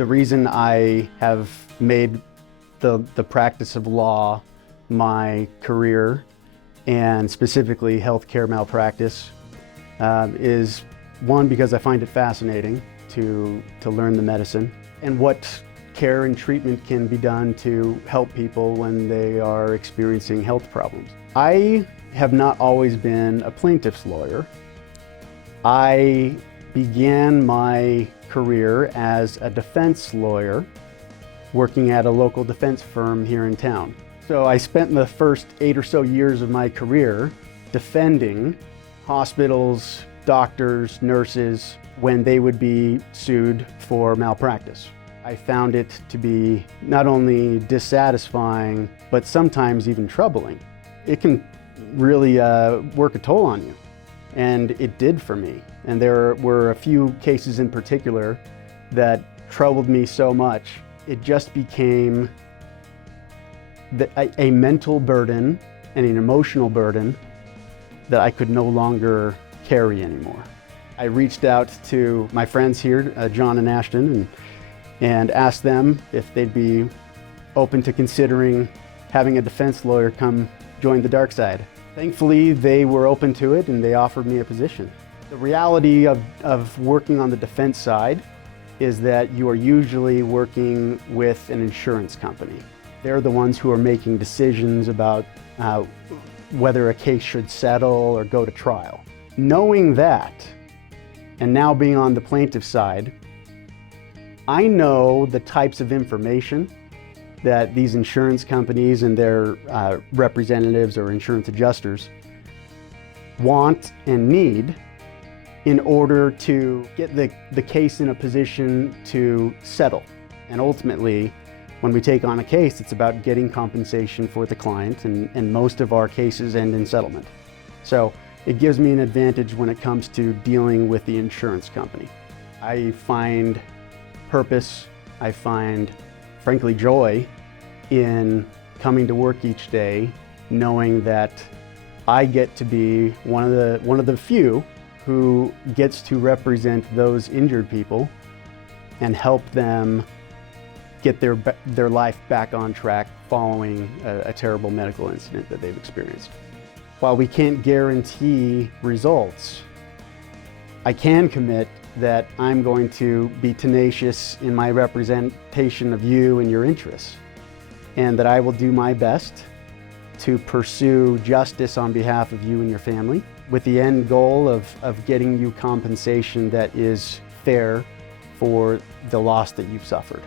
The reason I have made the practice of law my career, and specifically healthcare malpractice, is one, because I find it fascinating to learn the medicine and what care and treatment can be done to help people when they are experiencing health problems. I have not always been a plaintiff's lawyer. I began my career as a defense lawyer working at a local defense firm here in town. So I spent the first 8 or so years of my career defending hospitals, doctors, nurses, when they would be sued for malpractice. I found it to be not only dissatisfying, but sometimes even troubling. It can really work a toll on you, and it did for me. And there were a few cases in particular that troubled me so much, it just became a mental burden and an emotional burden that I could no longer carry anymore. I reached out to my friends here, John and Ashton, and asked them if they'd be open to considering having a defense lawyer come join the dark side. Thankfully, they were open to it and they offered me a position. The reality of working on the defense side is that you are usually working with an insurance company. They're the ones who are making decisions about whether a case should settle or go to trial. Knowing that, and now being on the plaintiff side, I know the types of information that these insurance companies and their representatives or insurance adjusters want and need in order to get the case in a position to settle. And ultimately, when we take on a case, it's about getting compensation for the client, and most of our cases end in settlement. So it gives me an advantage when it comes to dealing with the insurance company. I find purpose, I find, frankly, joy in coming to work each day, knowing that I get to be one of the few who gets to represent those injured people and help them get their life back on track following a terrible medical incident that they've experienced. While we can't guarantee results, I can commit that I'm going to be tenacious in my representation of you and your interests, and that I will do my best to pursue justice on behalf of you and your family, with the end goal of getting you compensation that is fair for the loss that you've suffered.